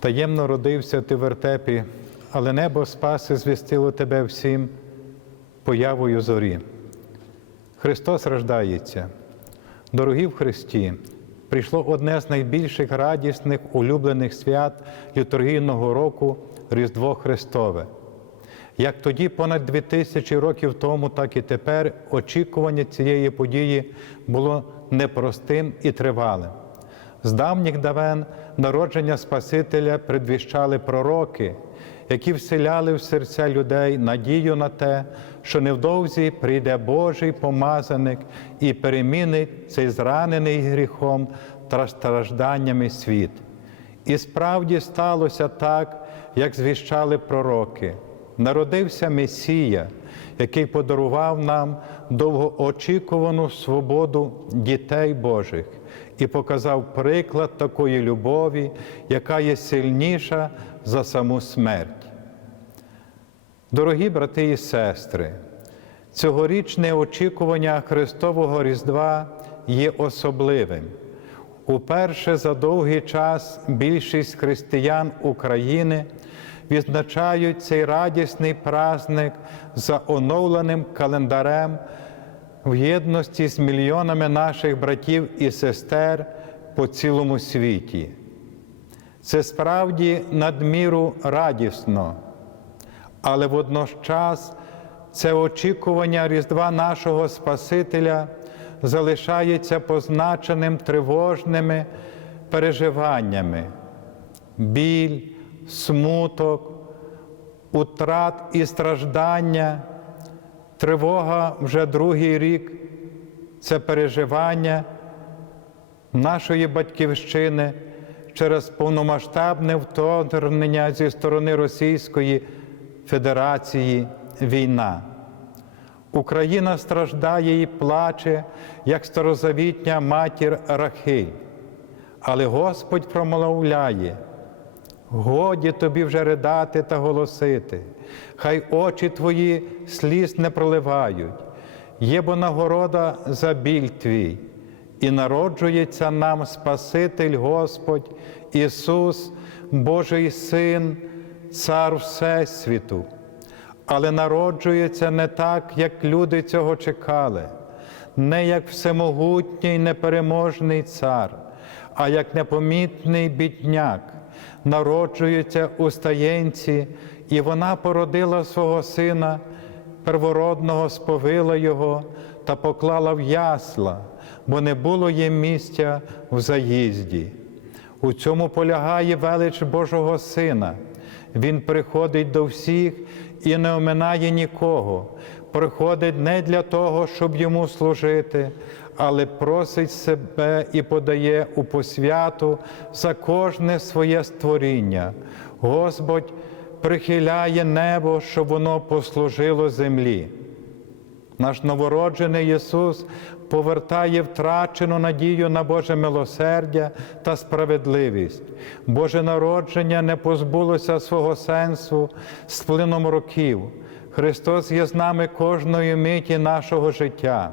Таємно родився ти в вертепі, але небо спаси звістило тебе всім появою зорі. Христос рождається. Дорогі в Христі, прийшло одне з найбільших радісних улюблених свят літургійного року Різдво Христове. Як тоді, понад дві тисячі років тому, так і тепер очікування цієї події було непростим і тривалим. З давніх давен народження Спасителя предвіщали пророки, які вселяли в серця людей надію на те, що невдовзі прийде Божий помазаник і перемінить цей зранений гріхом та стражданнями світ. І справді сталося так, як звіщали пророки. Народився Месія, який подарував нам довгоочікувану свободу дітей Божих і показав приклад такої любові, яка є сильніша за саму смерть. Дорогі брати і сестри, цьогорічне очікування Христового Різдва є особливим. Уперше за довгий час більшість християн України відзначають цей радісний праздник за оновленим календарем в єдності з мільйонами наших братів і сестер по цілому світі. Це справді надміру радісно, але водночас це очікування Різдва нашого Спасителя залишається позначеним тривожними переживаннями, біль, смуток, утрат і страждання, тривога вже другий рік це переживання нашої батьківщини через повномасштабне вторгнення зі сторони Російської Федерації війна. Україна страждає і плаче, як старозавітня матір Рахиль. Але Господь промовляє, годі тобі вже ридати та голосити, хай очі твої сліз не проливають, є бо нагорода за біль твій, і народжується нам Спаситель Господь, Ісус, Божий Син, Цар Всесвіту. Але народжується не так, як люди цього чекали, не як всемогутній непереможний цар, а як непомітний бідняк, народжується у стаєнці, і вона породила свого сина, первородного сповила його та поклала в ясла, бо не було їм місця в заїзді. У цьому полягає велич Божого Сина. Він приходить до всіх і не оминає нікого. Приходить не для того, щоб йому служити, але просить себе і подає у посвяту за кожне своє створіння. Господь прихиляє небо, щоб воно послужило землі. Наш новороджений Ісус повертає втрачену надію на Боже милосердя та справедливість. Боже народження не позбулося свого сенсу з плином років. Христос є з нами кожної миті нашого життя,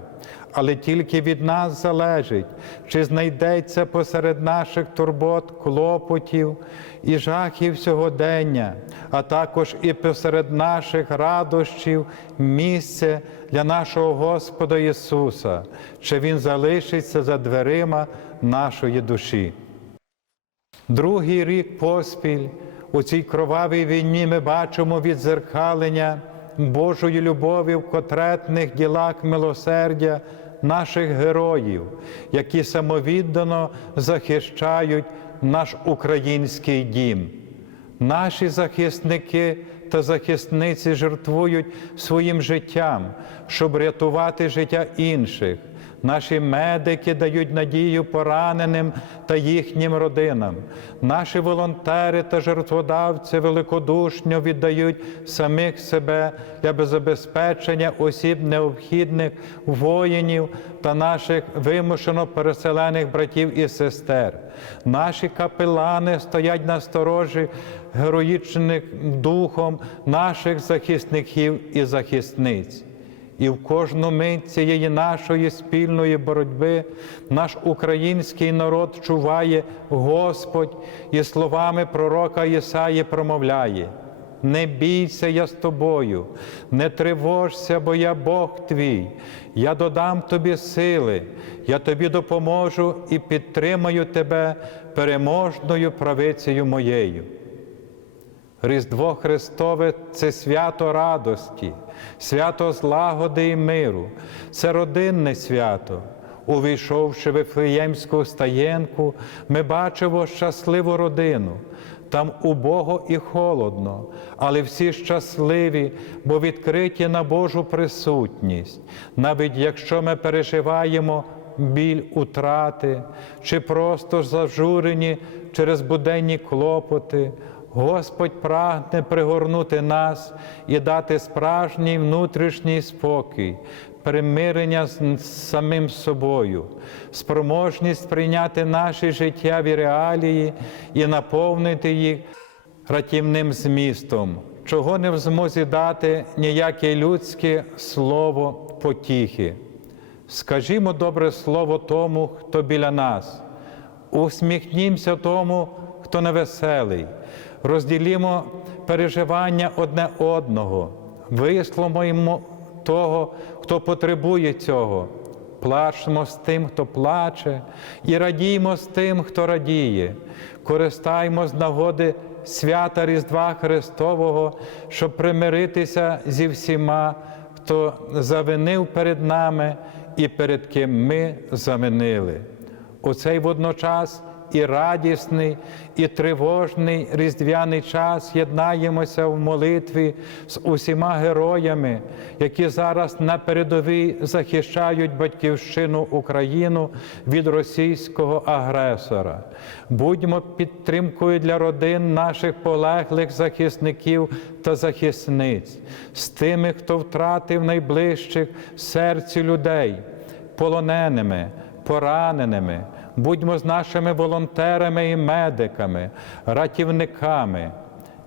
але тільки від нас залежить, чи знайдеться посеред наших турбот, клопотів і жахів сьогодення, а також і посеред наших радощів місце для нашого Господа Ісуса, чи Він залишиться за дверима нашої душі. Другий рік поспіль у цій кровавій війні ми бачимо відзеркалення Божої любові в котретних ділах милосердя наших героїв, які самовіддано захищають наш український дім. Наші захисники та захисниці жертвують своїм життям, щоб рятувати життя інших. Наші медики дають надію пораненим та їхнім родинам. Наші волонтери та жертводавці великодушно віддають самих себе для забезпечення осіб необхідних воїнів та наших вимушено переселених братів і сестер. Наші капелани стоять на сторожі героїчним духом наших захисників і захисниць. І в кожну мить цієї нашої спільної боротьби наш український народ чуває Господь і словами пророка Ісаї промовляє. Не бійся я з тобою, не тривожся, бо я Бог твій. Я додам тобі сили, я тобі допоможу і підтримаю тебе переможною правицею моєю. Різдво Христове це свято радості, свято злагоди і миру, це родинне свято. Увійшовши в Вифлеємську стаєнку, ми бачимо щасливу родину. Там убого і холодно, але всі щасливі, бо відкриті на Божу присутність, навіть якщо ми переживаємо біль утрати чи просто зажурені через буденні клопоти. Господь прагне пригорнути нас і дати справжній внутрішній спокій, примирення з самим собою, спроможність прийняти наші життєві реалії і наповнити їх ратівним змістом, чого не в змозі дати ніяке людське слово потіхи. Скажімо добре слово тому, хто біля нас, усміхнімося тому, хто невеселий, розділімо переживання одне одного, висловимо того, хто потребує цього. Плачмо з тим, хто плаче, і радіймо з тим, хто радіє, користаймо з нагоди свята Різдва Христового, щоб примиритися зі всіма, хто завинив перед нами і перед ким ми завинили. Цей водночас і радісний, і тривожний різдвяний час єднаємося в молитві з усіма героями, які зараз на передовій захищають батьківщину Україну від російського агресора. Будьмо підтримкою для родин наших полеглих захисників та захисниць, з тими, хто втратив найближчих серцю людей, полоненими, пораненими. Будьмо з нашими волонтерами і медиками, ратівниками.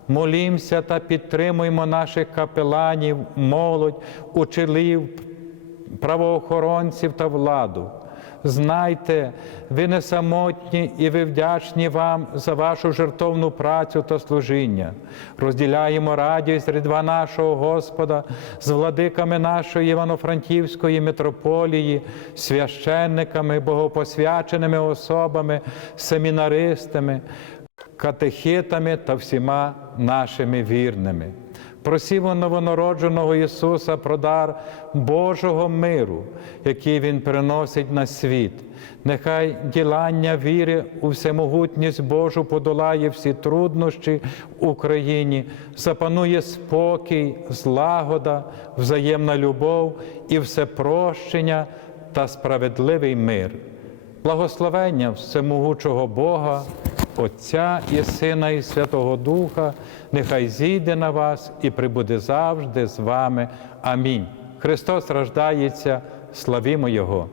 Молімося та підтримуємо наших капеланів, молодь, учителів, правоохоронців та владу. Знайте, ви не самотні і ви вдячні вам за вашу жертовну працю та служіння. Розділяємо радість рідва нашого Господа з владиками нашої Івано-Франківської митрополії, священниками, богопосвяченими особами, семінаристами, катехитами та всіма нашими вірними. Просімо новонародженого Ісуса про дар Божого миру, який Він приносить на світ. Нехай ділання віри у всемогутність Божу подолає всі труднощі в Україні, запанує спокій, злагода, взаємна любов і всепрощення та справедливий мир. Благословення всемогучого Бога, Отця і Сина, і Святого Духа, нехай зійде на вас і прибуде завжди з вами. Амінь. Христос рождається, славімо Його!